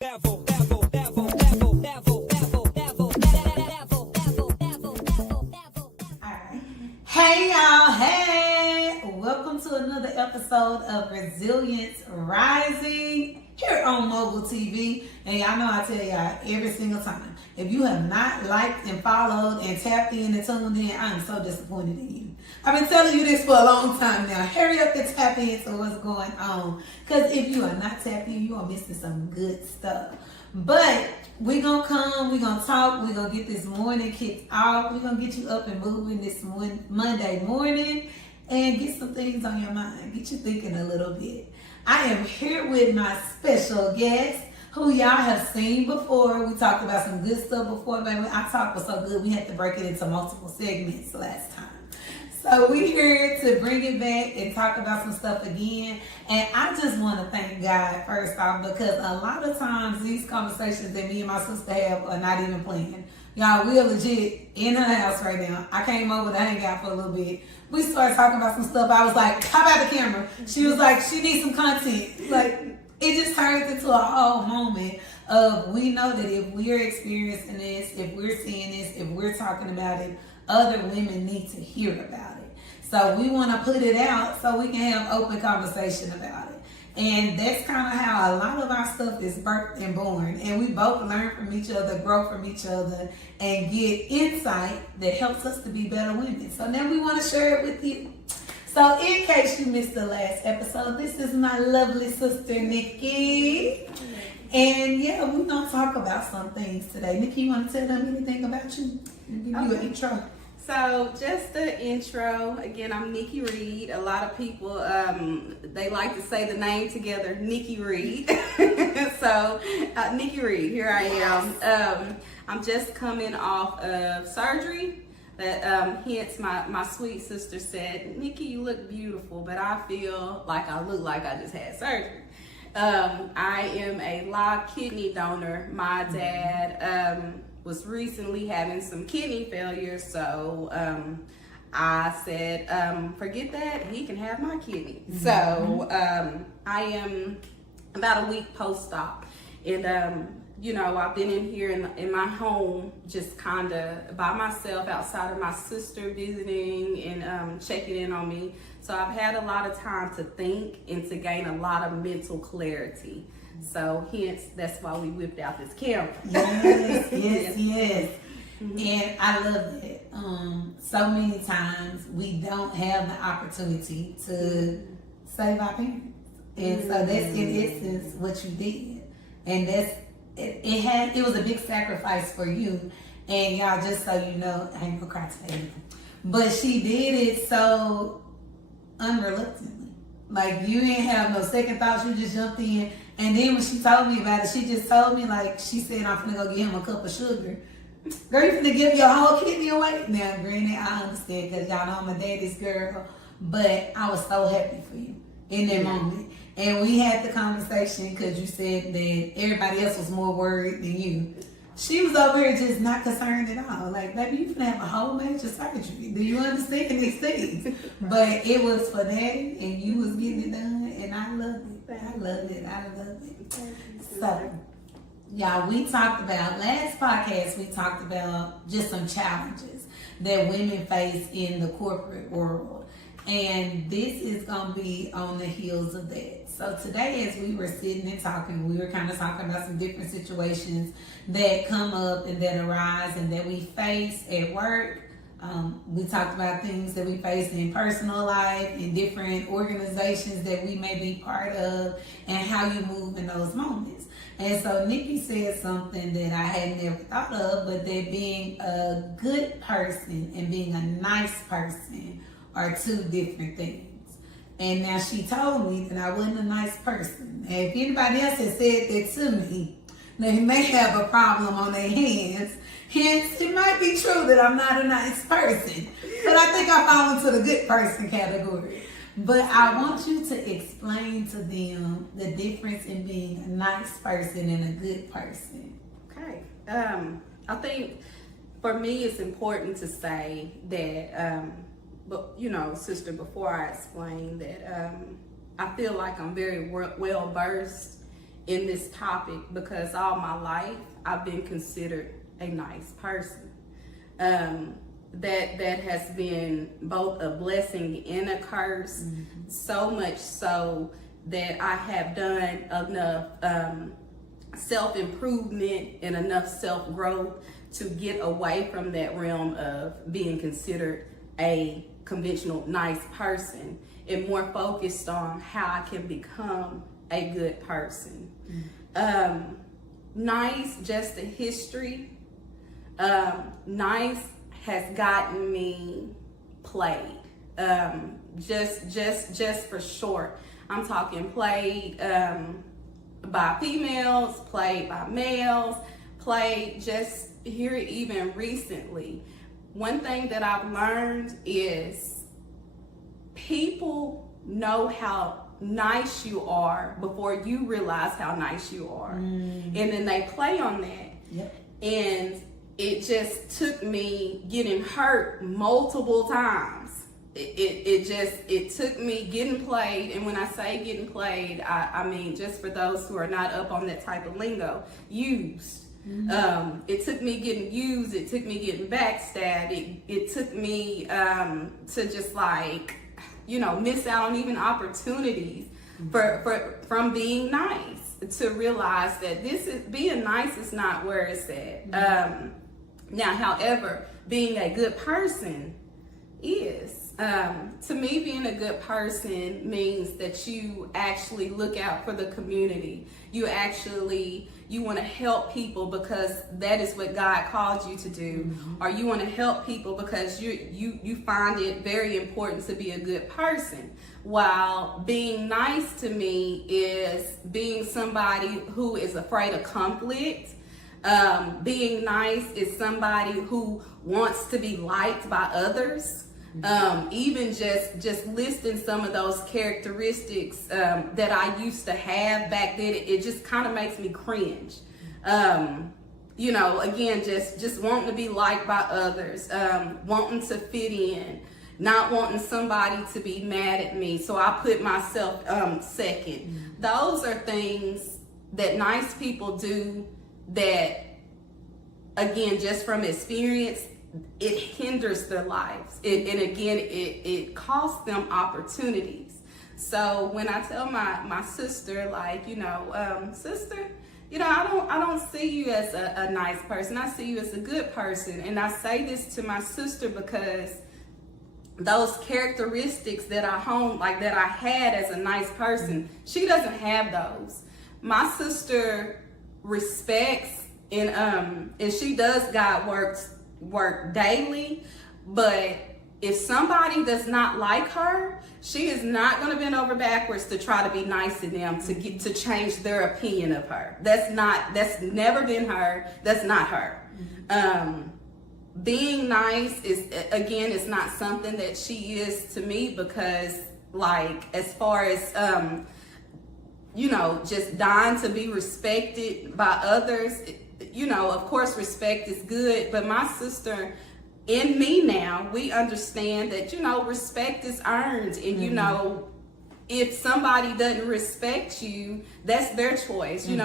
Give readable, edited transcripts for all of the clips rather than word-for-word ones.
Hey y'all, hey! Welcome to another episode of Resilience Rising here on Mogul TV. And y'all know I tell y'all every single time, if you have not liked and followed and tapped in and tuned in, I'm so disappointed in you. I've been telling you this for a long time now. Hurry up and tap into what's going on. Because if you are not tapped in, you are missing some good stuff. But we're going to come, we're going to talk, we're going to get this morning kicked off. We're going to get you up and moving this Monday morning and get some things on your mind. Get you thinking a little bit. I am here with my special guest who y'all have seen before. We talked about some good stuff before, baby. Our talk was so good we had to break it into multiple segments last time. So we're here to bring it back and talk about some stuff again. And I just want to thank God first off, because a lot of times these conversations that me and my sister have are not even planned. Y'all, we're legit in her house right now. I came over to hang out for a little bit. We started talking about some stuff. I was like, how about the camera? She was like, she needs some content. Like, it just turned into a whole moment of, we know that if we're experiencing this, if we're seeing this, if we're talking about it, other women need to hear about it. So we want to put it out so we can have open conversation about it. And that's kind of how a lot of our stuff is birthed and born. And we both learn from each other, grow from each other, and get insight that helps us to be better women. So now we want to share it with you. So in case you missed the last episode, this is my lovely sister, Nicki. And yeah, we're going to talk about some things today. Nicki, you want to tell them anything about you? Give you an intro. So just the intro, again, I'm Nicki Reed. A lot of people, they like to say the name together, Nicki Reed. So Nicki Reed, here I am. I'm just coming off of surgery. That hence my sweet sister said, Nicki, you look beautiful, but I feel like I look like I just had surgery. I am a live kidney donor. My dad was recently having some kidney failure, so I said, forget that, he can have my kidney. Mm-hmm. So I am about a week post-op, and you know, I've been in here in my home just kind of by myself outside of my sister visiting and checking in on me. So I've had a lot of time to think and to gain a lot of mental clarity. So hence, that's why we whipped out this camera. Yes. Mm-hmm. And I love that. So many times we don't have the opportunity to save our parents. And so that's in essence what you did. And that's it was a big sacrifice for you. And y'all, just so you know, I ain't gonna cry today. But she did it so unreluctantly. Like, you didn't have no second thoughts, you just jumped in. And then when she told me about it, she just told me, like, she said, I'm finna go get him a cup of sugar. Girl, you finna give your whole kidney away? Now, granted, I understand, because y'all know I'm a daddy's girl. But I was so happy for you in that moment. And we had the conversation because you said that everybody else was more worried than you. She was over here just not concerned at all. Like, baby, you finna have a whole major surgery. Do you understand these things? But it was for daddy, and you was getting it done, and I loved it. I love it. So, y'all, we talked about, last podcast, we talked about just some challenges that women face in the corporate world. And this is going to be on the heels of that. So today, as we were sitting and talking, we were kind of talking about some different situations that come up and that arise and that we face at work. We talked about things that we face in personal life, in different organizations that we may be part of, and how you move in those moments. And so Nicki said something that I had never thought of, but that being a good person and being a nice person are two different things. And now she told me that I wasn't a nice person. And if anybody else had said that to me, they may have a problem on their hands. Hence, it might be true that I'm not a nice person. But I think I fall into the good person category. But I want you to explain to them the difference in being a nice person and a good person. Okay. I think for me, it's important to say that, but you know, sister, before I explain that, I feel like I'm very well versed in this topic because all my life I've been considered a nice person. That has been both a blessing and a curse, so much so that I have done enough self-improvement and enough self-growth to get away from that realm of being considered a conventional nice person and more focused on how I can become a good person. Nice, just a history. Nice has gotten me played. Just for short. I'm talking played by females, played by males, played just here even recently. One thing that I've learned is people know how nice you are before you realize how nice you are. And then they play on that. Yep. And it just took me getting hurt multiple times. It took me getting played, and when I say getting played, I mean just for those who are not up on that type of lingo, used. It took me getting used. It took me getting backstabbed. It took me to just like, miss out on even opportunities from being nice, to realize that being nice is not where it's at. Now, however, being a good person is. To me, being a good person means that you actually look out for the community. You want to help people because that is what God called you to do. Or you want to help people because you find it very important to be a good person. While being nice to me is being somebody who is afraid of conflict. Being nice is somebody who wants to be liked by others. Even just listing some of those characteristics that I used to have back then, it just kind of makes me cringe. Again, just wanting to be liked by others, wanting to fit in, not wanting somebody to be mad at me, so I put myself second. Those are things that nice people do that, again, just from experience, it hinders their lives. It costs them opportunities. So when I tell my sister, like, sister, I don't see you as a nice person. I see you as a good person. And I say this to my sister because those characteristics that I had as a nice person, she doesn't have those. My sister respects and she does God work daily, but if somebody does not like her, she is not going to bend over backwards to try to be nice to them to change their opinion of her. That's never been her. That's not her. Being nice is not something that she is to me because, like, as far as just dying to be respected by others, of course respect is good, but my sister and me now, we understand that, respect is earned. And, if somebody doesn't respect you, that's their choice. You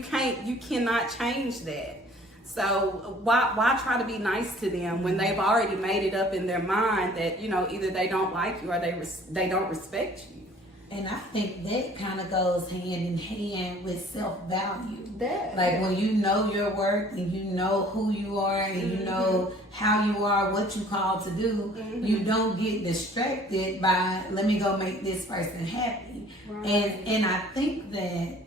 cannot change that. So why try to be nice to them when they've already made it up in their mind that, either they don't like you or they don't respect you. And I think that kind of goes hand in hand with self-value. Like when you know your worth and you know who you are and you know how you are, what you called to do, you don't get distracted by, let me go make this person happy. Right. And I think that,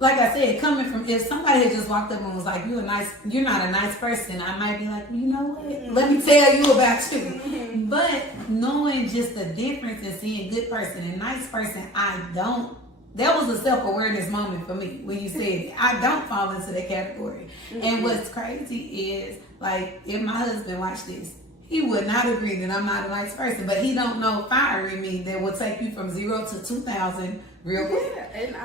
like I said, coming from, if somebody had just walked up and was like, you're not a nice person, I might be like, you know what? Let me tell you about you. But knowing just the difference in seeing good person and nice person, that was a self-awareness moment for me when you said, I don't fall into that category. And what's crazy is, like, if my husband watched this, he would not agree that I'm not a nice person, but he don't know firing me that will take you from 0 to 2,000 real quick.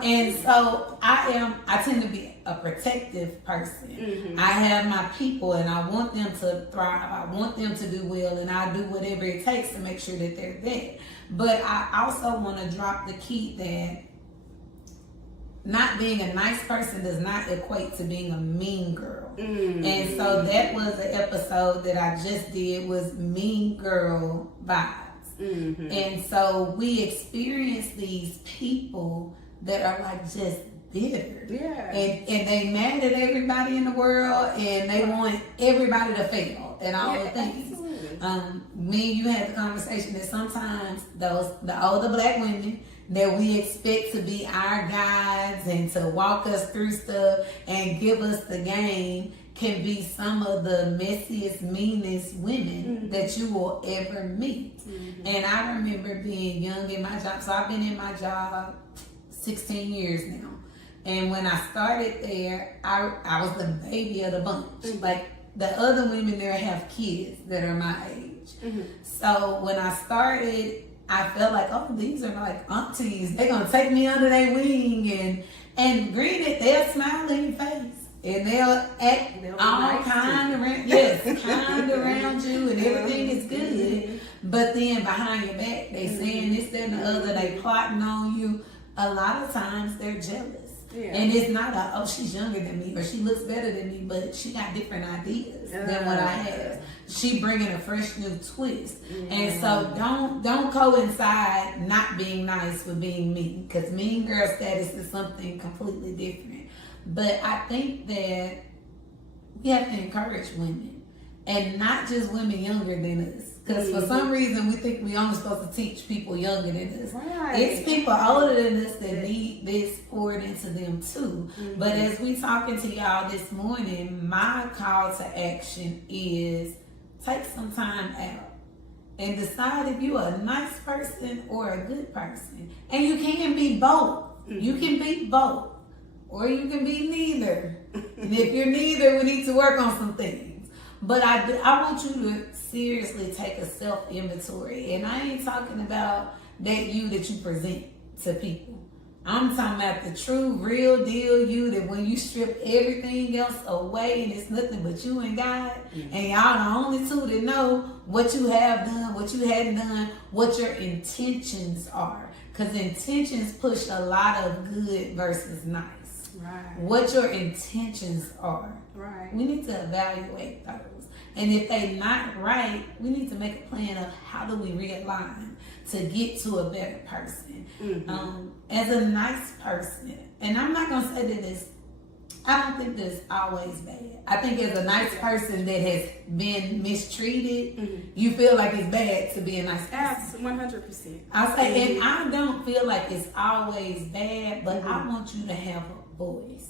And so I tend to be a protective person. I have my people and I want them to thrive. I want them to do well, and I do whatever it takes to make sure that they're there. But I also want to drop the key that not being a nice person does not equate to being a mean girl. And so that was an episode that I just did, was mean girl vibes. And so we experience these people that are like just bitter. And they mad at everybody in the world, and they want everybody to fail and all the things. Me and you had the conversation that sometimes the older black women that we expect to be our guides and to walk us through stuff and give us the game can be some of the messiest, meanest women that you will ever meet. And I remember being young in my job. So I've been in my job 16 years now. And when I started there, I was the baby of the bunch. Like, the other women there have kids that are my age. So when I started, I felt like, oh, these are like aunties. They're going to take me under their wing. And granted, they'll smile in your face. And they'll act all kind around, kind around you, and everything is good. But then behind your back, they saying this, that, and the other. They plotting on you. A lot of times, they're jealous. And it's not oh, she's younger than me, or she looks better than me, but she got different ideas than what I have. She bringing a fresh new twist. And so don't coincide not being nice with being mean, because mean girl status is something completely different. But I think that we have to encourage women, and not just women younger than us. Because for some reason we think we only supposed to teach people younger than us. It's people older than us that need this poured into them too. But as we talking to y'all this morning, my call to action is take some time out and decide if you're a nice person or a good person. And you can be both. You can be both. Or you can be neither. And if you're neither, we need to work on some things. But I want you to seriously take a self-inventory. And I ain't talking about that you present to people. I'm talking about the true, real deal you, that when you strip everything else away and it's nothing but you and God, and y'all the only two that know what you have done, what you hadn't done, what your intentions are. Because intentions push a lot of good versus nice. What your intentions are. We need to evaluate those. And if they're not right, we need to make a plan of how do we realign to get to a better person. As a nice person, and I'm not going to say that I don't think that it's always bad. I think as a nice person that has been mistreated, you feel like it's bad to be a nice person. 100%. I'll say, and I don't feel like it's always bad, but I want you to have a voice.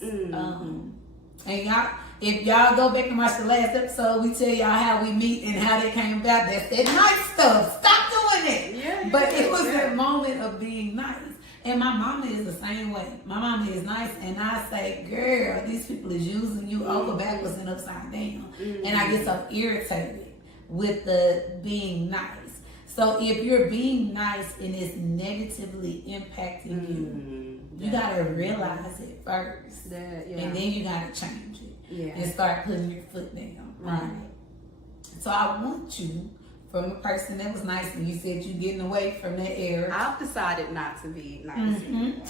And y'all, if y'all go back and watch the last episode, we tell y'all how we meet and how that came about. That's that nice stuff. Stop doing it. But it was that moment of being nice. And my mama is the same way. My mama is nice, and I say, girl, these people is using you over backwards and upside down. And I get so irritated with the being nice. So if you're being nice and it's negatively impacting you gotta realize it first. And then you gotta change it. And start putting your foot down. So I want you, from a person that was nice, and you said you're getting away from that era. I've decided not to be nice anymore.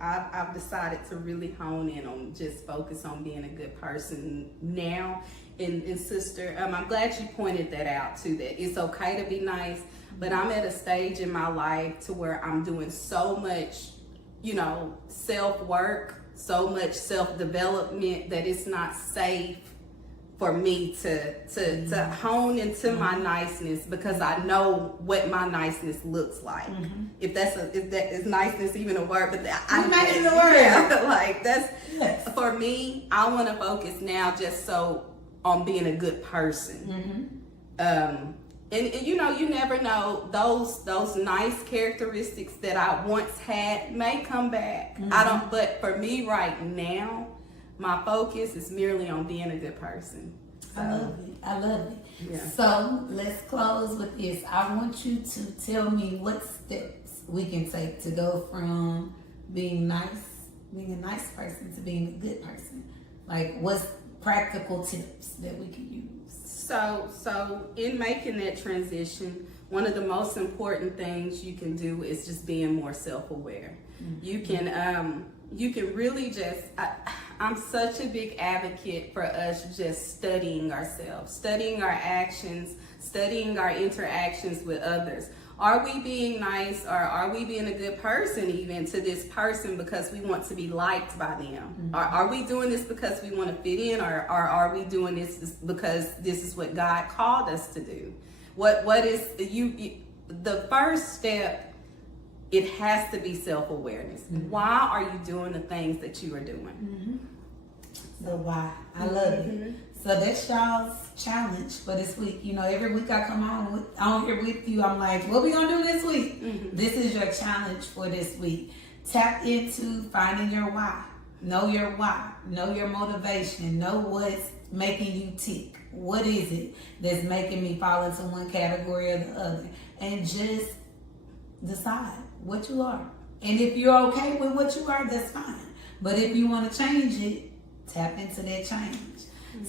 I've decided to really hone in on just focus on being a good person now. And sister, I'm glad you pointed that out too, that it's okay to be nice, but I'm at a stage in my life to where I'm doing so much, self-work, so much self-development that it's not safe for me to hone into my niceness, because I know what my niceness looks like. If is niceness even a word? But I made it a word. Like that's for me. I want to focus now just on being a good person. And you never know, those nice characteristics that I once had may come back. But for me right now, my focus is merely on being a good person. So, I love it. So let's close with this. I want you to tell me what steps we can take to go from being a nice person to being a good person. Like, what's practical tips that we can use? So in making that transition, one of the most important things you can do is just being more self-aware. You can, you can really just, I'm such a big advocate for us just studying ourselves, studying our actions, studying our interactions with others. Are we being nice, or are we being a good person even to this person because we want to be liked by them? Are we doing this because we want to fit in, or are we doing this because this is what God called us to do? What is the first step? It has to be self-awareness. Why are you doing the things that you are doing? The why. I love it. So that's y'all's challenge for this week. You know, every week I come on here with you, I'm like, what we gonna do this week? This is your challenge for this week. Tap into finding your why. Know your why. Know your motivation. Know what's making you tick. What is it that's making me fall into one category or the other? And just decide what you are. And if you're okay with what you are, that's fine. But if you want to change it, tap into that change.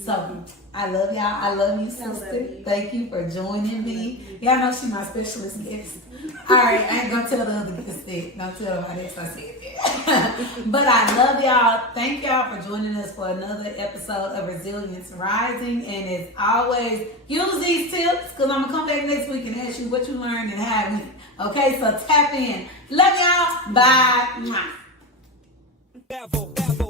So I love y'all. I love you, sister. Thank you for joining me. Y'all know she's my specialist guest. All right, I ain't gonna tell the other guests that. Don't tell nobody else I said that. But I love y'all. Thank y'all for joining us for another episode of Resilience Rising. And as always, use these tips, because I'm gonna come back next week and ask you what you learned and how it went. Okay, so tap in. Love y'all. Bye. Mwah.